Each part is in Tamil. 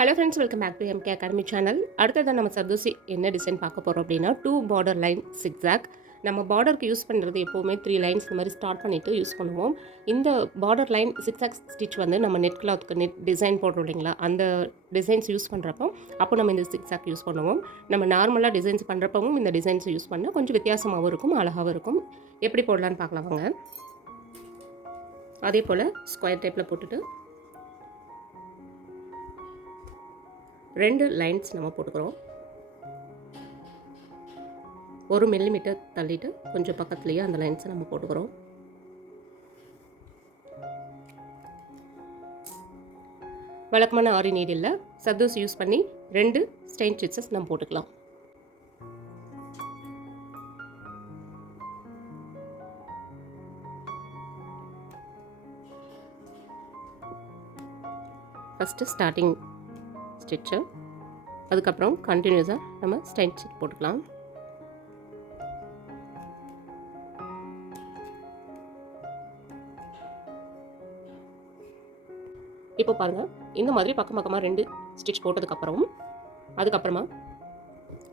Hello friends, welcome back to MK academy channel. அடுத்ததான் நம்ம சர்தூசி என்ன டிசைன் பார்க்க போகிறோம் அப்படின்னா 2 பார்டர் லைன் சிக்ஸாக். நம்ம பார்டருக்கு யூஸ் பண்ணுறது எப்போவுமே 3 லைன்ஸ் இந்த மாதிரி ஸ்டார்ட் பண்ணிவிட்டு யூஸ் பண்ணுவோம். இந்த பார்டர் லைன் சிக்ஸாக் ஸ்டிச் வந்து நம்ம நெட் கிளாத்துக்கு நெட் டிசைன் போடுறோம் இல்லைங்களா, அந்த டிசைன்ஸ் யூஸ் பண்ணுறப்போ அப்போ நம்ம இந்த சிக்ஸாக் யூஸ் பண்ணுவோம். நம்ம நார்மலாக டிசைன்ஸ் பண்ணுறப்பவும் இந்த டிசைன்ஸ் யூஸ் பண்ணால் கொஞ்சம் வித்தியாசமாகவும் இருக்கும், அழகாகவும் இருக்கும். எப்படி போடலான்னு பார்க்கலாம் வாங்க. அதே போல் ஸ்கொயர் டைப்பில் போட்டுட்டு 2 லைன்ஸ் நம்ம போட்டுக்கிறோம். 1 மில்லிமீட்டர் தள்ளிட்டு கொஞ்சம் பக்கத்துலேயே அந்த லைன்ஸை நம்ம போட்டுக்கிறோம். வழக்கமான ஆரி நீடில் சர்தூசி யூஸ் பண்ணி 2 ஸ்டெயின் ஸ்டிச்சஸ் நம்ம போட்டுக்கலாம். ஃபஸ்ட்டு ஸ்டார்டிங் ஸ்டிச்சு, அதுக்கப்புறம் கண்டினியூஸாக நம்ம ஸ்டெயின் ஸ்டிச் போட்டுக்கலாம். இப்போ பாருங்கள், இந்த மாதிரி பக்கம் பக்கமாக 2 ஸ்டிச் போட்டதுக்கப்புறம் அதுக்கப்புறமா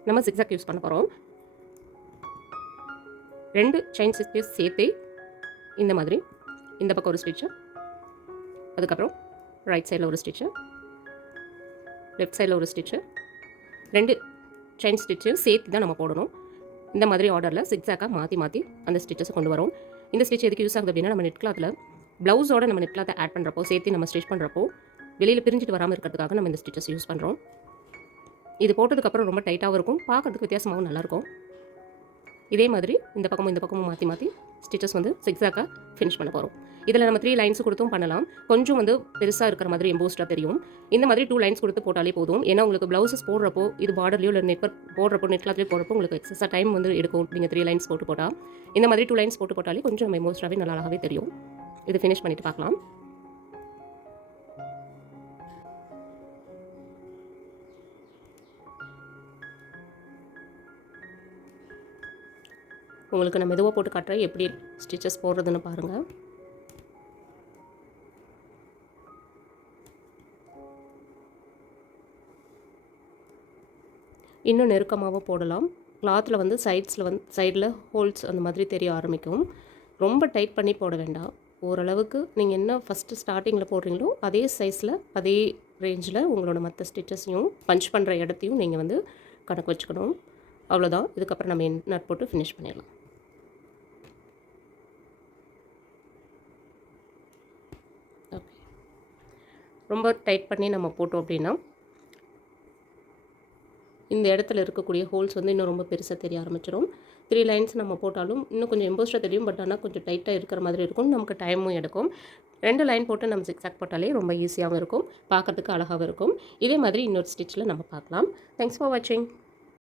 நம்ம சிக்ஸாக் யூஸ் பண்ண போகிறோம். 2 செயின் ஸ்டிச்சஸ் சேர்த்து இந்த மாதிரி இந்த பக்கம் ஒரு ஸ்டிச்சு, அதுக்கப்புறம் ரைட் சைடில் ஒரு ஸ்டிச்சு, லெஃப்ட் சைடில் ஒரு ஸ்டிச்சு, 2 செயின் ஸ்டிச்சையும் சேர்த்து தான் நம்ம போடணும். இந்த மாதிரி ஆர்டரில் சிக்ஸாக்காக மாற்றி மாற்றி அந்த ஸ்டிச்சஸை கொண்டு வரோம். இந்த ஸ்டிச் எதுக்கு யூஸ் ஆகுது அப்படின்னா, நம்ம நெட் கிளாத்தில் ப்ளவுஸோட நம்ம நெட் கிளாத்தை ஆட் பண்ணுறப்போ சேர்த்து நம்ம ஸ்டிச் பண்ணுறப்போ வெளியில் பிரிஞ்சுட்டு வராமல் இருக்கிறதுக்காக நம்ம இந்த ஸ்டிச்சஸ் யூஸ் பண்ணுறோம். இது போட்டதுக்கப்புறம் ரொம்ப டைட்டாகவும் இருக்கும், பார்க்குறதுக்கு வித்தியாசமாகவும் நல்லாயிருக்கும். இதே மாதிரி இந்த பக்கமும் மாற்றி மாற்றி ஸ்டிச்சஸ் வந்து சிக்ஸாக்காக ஃபினிஷ் பண்ண போகிறோம். இதில் நம்ம 3 லைன்ஸ் கொடுத்தும் பண்ணலாம். கொஞ்சம் வந்து பெருசாக இருக்கிற மாதிரி எம்போஸ்டாக தெரியும். இந்த மாதிரி 2 லைன்ஸ் கொடுத்து போட்டாலே போதும். ஏன்னா உங்களுக்கு ப்ளவுஸஸ் போடுறப்போ இது பார்டர்லையோ இல்லை போடுறப்போ நெட் கிளாத்லேயோ போடுறப்போ உங்களுக்கு எக்ஸஸாக டைம் வந்து எடுக்கும். நீங்கள் 3 லைன்ஸ் போட்டால் இந்த மாதிரி 2 லைன்ஸ் போட்டாலே கொஞ்சம் எம்போஸ்டாகவே நல்லா அழகாகவே தெரியும். இது ஃபினிஷ் பண்ணிவிட்டு பார்க்கலாம். உங்களுக்கு நான் மெதுவாக போட்டு காட்டுறேன், எப்படி ஸ்டிச்சஸ் போடுறதுன்னு பாருங்கள். இன்னும் நெருக்கமாகவும் போடலாம். கிளாத்தில் வந்து சைடில் ஹோல்ஸ் அந்த மாதிரி தெரிய ஆரம்பிக்கும். ரொம்ப டைட் பண்ணி போட வேண்டாம். ஓரளவுக்கு நீங்கள் என்ன ஃபஸ்ட்டு ஸ்டார்டிங்கில் போடுறீங்களோ அதே சைஸில் அதே ரேஞ்சில் உங்களோட மற்ற ஸ்டிச்சஸையும் பஞ்ச் பண்ணுற இடத்தையும் நீங்கள் வந்து கணக்கு வச்சுக்கணும். அவ்வளோதான். இதுக்கப்புறம் நம்ம நட் போட்டு ஃபினிஷ் பண்ணிடலாம். ஓகே, ரொம்ப டைட் பண்ணி நம்ம போட்டோம் அப்படின்னா இந்த இடத்துல இருக்கக்கூடிய ஹோல்ஸ் வந்து இன்னும் ரொம்ப பெருசாக தெரிய ஆரம்பிச்சிடும். 3 லைன்ஸ் நம்ம போட்டாலும் இன்னும் கொஞ்சம் எம்போஸ்டாக தெரியும், பட் ஆனால் கொஞ்சம் டைட்டாக இருக்கிற மாதிரி இருக்கும், நமக்கு டைமும் எடுக்கும். 2 லைன் போட்டு நம்ம சிக்ஸாக் போட்டாலே ரொம்ப ஈஸியாகவும் இருக்கும், பார்க்குறதுக்கு அழகாகவும் இருக்கும். இதே மாதிரி இன்னொரு ஸ்டிச்சில் நம்ம பார்க்கலாம். தேங்க்ஸ் ஃபார் வாட்சிங்.